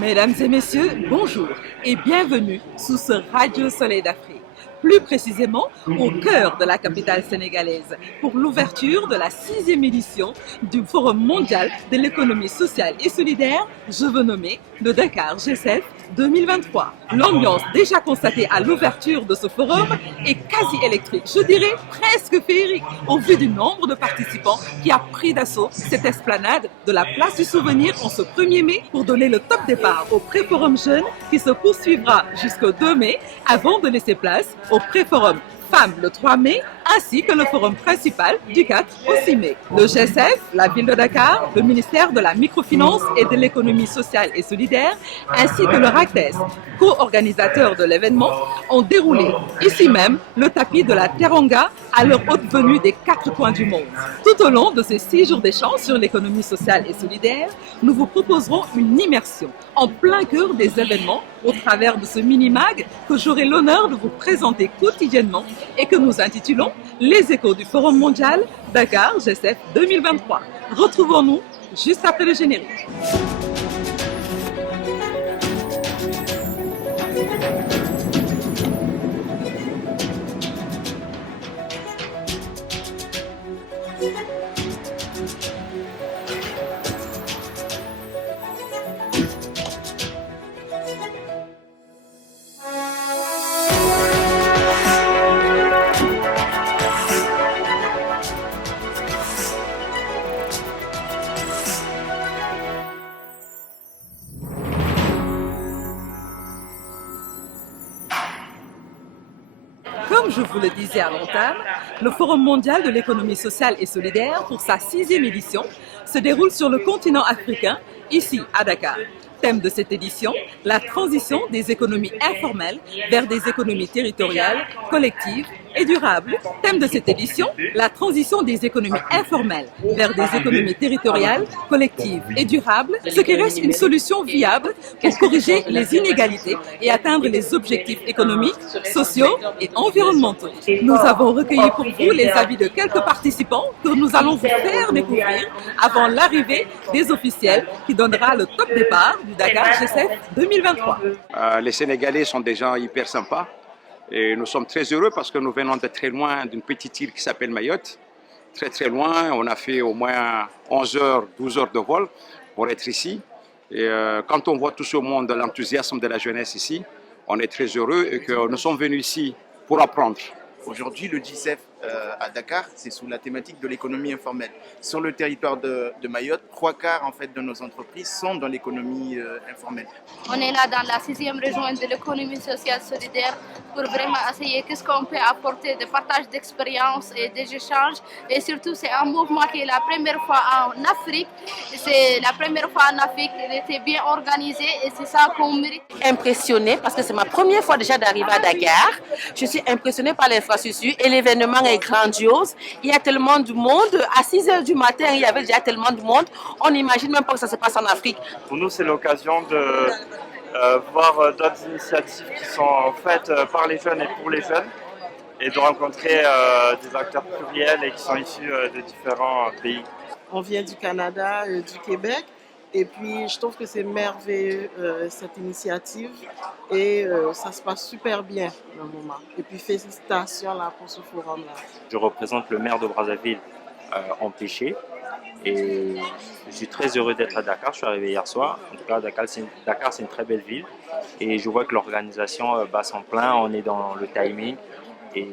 Mesdames et messieurs, bonjour et bienvenue sous ce Radio Soleil d'Afrique, plus précisément au cœur de la capitale sénégalaise, pour l'ouverture de la 6e édition du Forum mondial de l'économie sociale et solidaire, je veux nommer le Dakar G7 2023. L'ambiance déjà constatée à l'ouverture de ce forum est quasi électrique, je dirais presque féerique, au vu du nombre de participants qui a pris d'assaut cette esplanade de la place du souvenir en ce 1er mai pour donner le top départ au pré-forum jeune qui se poursuivra jusqu'au 2 mai avant de laisser place au pré-forum femmes le 3 mai, ainsi que le forum principal du 4 au 6 mai. Le G7, la ville de Dakar, le ministère de la microfinance et de l'économie sociale et solidaire, ainsi que le RACTES, co-organisateur de l'événement, ont déroulé ici même le tapis de la Teranga à leur haute venue des 4 coins du monde. Tout au long de ces 6 jours d'échange sur l'économie sociale et solidaire, nous vous proposerons une immersion en plein cœur des événements au travers de ce mini-mag que j'aurai l'honneur de vous présenter quotidiennement et que nous intitulons Les échos du Forum mondial Dakar G7 2023. Retrouvons-nous juste après le générique. Comme je vous le disais à l'entame, le Forum mondial de l'économie sociale et solidaire pour sa 6e édition se déroule sur le continent africain, ici à Dakar. Thème de cette édition, la transition des économies informelles vers des économies territoriales, collectives et durables. Thème de cette édition, la transition des économies informelles vers des économies territoriales, collectives et durables, ce qui reste une solution viable pour corriger les inégalités et atteindre les objectifs économiques, sociaux et environnementaux. Nous avons recueilli pour vous les avis de quelques participants que nous allons vous faire découvrir avant l'arrivée des officiels qui donnera le top départ du Dakar G7 2023. Les Sénégalais sont des gens hyper sympas. Et nous sommes très heureux parce que nous venons de très loin d'une petite île qui s'appelle Mayotte. Très très loin, on a fait au moins 11 heures, 12 heures de vol pour être ici. Et quand on voit tout ce monde, l'enthousiasme de la jeunesse ici, on est très heureux et que nous sommes venus ici pour apprendre. Aujourd'hui, le G7 à Dakar, c'est sous la thématique de l'économie informelle. Sur le territoire de Mayotte, 3/4 en fait, de nos entreprises sont dans l'économie informelle. On est là dans la 6e région de l'économie sociale solidaire pour vraiment essayer qu'est-ce qu'on peut apporter de partage d'expériences et des échanges. Et surtout, c'est un mouvement qui est la première fois en Afrique. C'est la première fois en Afrique, il était bien organisé et c'est ça qu'on mérite. Impressionnée parce que c'est ma première fois déjà d'arriver à Dakar. Je suis impressionnée par l'infrastructure et l'événement est grandiose. Il y a tellement de monde. À 6 h du matin, il y avait déjà tellement de monde. On n'imagine même pas que ça se passe en Afrique. Pour nous, c'est l'occasion de voir d'autres initiatives qui sont faites par les jeunes et pour les jeunes et de rencontrer des acteurs pluriels et qui sont issus de différents pays. On vient du Canada, du Québec. Et puis, je trouve que c'est merveilleux cette initiative et ça se passe super bien le moment. Et puis, félicitations là, pour ce forum-là. Je représente le maire de Brazzaville en Péché et je suis très heureux d'être à Dakar. Je suis arrivé hier soir. En tout cas, Dakar, c'est une très belle ville et je vois que l'organisation bat son plein. On est dans le timing et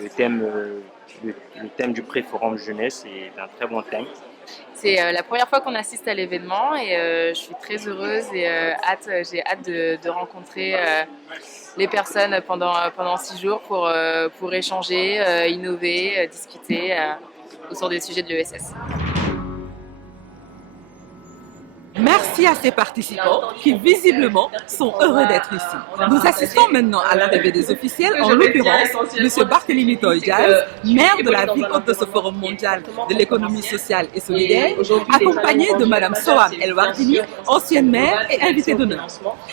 le thème du pré-forum jeunesse est un très bon thème. C'est la première fois qu'on assiste à l'événement et je suis très heureuse et j'ai hâte de rencontrer les personnes pendant 6 jours pour échanger, innover, discuter autour des sujets de l'ESS. Merci à ces participants qui visiblement sont heureux d'être ici. Nous assistons maintenant à l'arrivée des officiels, en l'occurrence M. Barthélémy Toye-Dias, maire de la ville hôte de ce Forum mondial de l'économie sociale et solidaire, accompagné de Mme Soham El Wardini, ancienne maire et invitée d'honneur.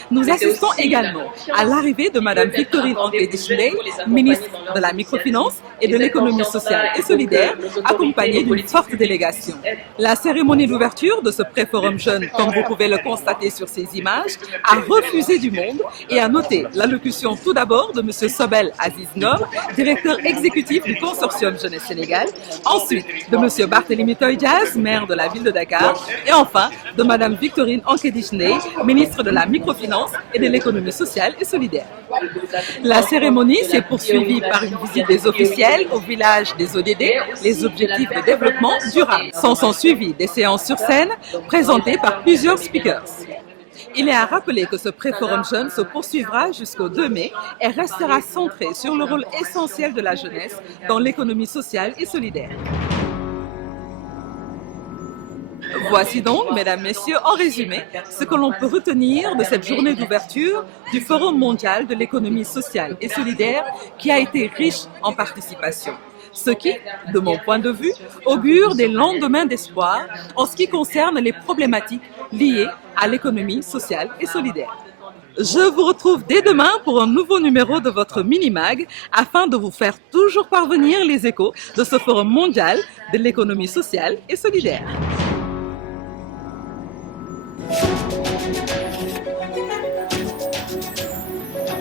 Nous assistons également à l'arrivée de Mme Victorine Anke-Dichouley, ministre de la microfinance et de l'économie sociale et solidaire, accompagné d'une forte délégation. La cérémonie d'ouverture de ce pré-forum jeune, comme vous pouvez le constater sur ces images, a refusé du monde et a noté l'allocution tout d'abord de M. Sobel Aziz Ngom, directeur exécutif du consortium Jeunesse Sénégal, ensuite de M. Barthélémy Toye Dias, maire de la ville de Dakar, et enfin de Mme Victorine Ankédichné, ministre de la microfinance et de l'économie sociale et solidaire. La cérémonie s'est poursuivie par une visite des officiels au village des ODD, les objectifs de développement durable. S'en suivi des séances sur scène présentées par plusieurs speakers. Il est à rappeler que ce pré-forum jeune se poursuivra jusqu'au 2 mai et restera centré sur le rôle essentiel de la jeunesse dans l'économie sociale et solidaire. Voici donc, mesdames, messieurs, en résumé, ce que l'on peut retenir de cette journée d'ouverture du Forum mondial de l'économie sociale et solidaire qui a été riche en participation. Ce qui, de mon point de vue, augure des lendemains d'espoir en ce qui concerne les problématiques liées à l'économie sociale et solidaire. Je vous retrouve dès demain pour un nouveau numéro de votre mini-mag afin de vous faire toujours parvenir les échos de ce Forum mondial de l'économie sociale et solidaire.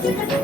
Thank you.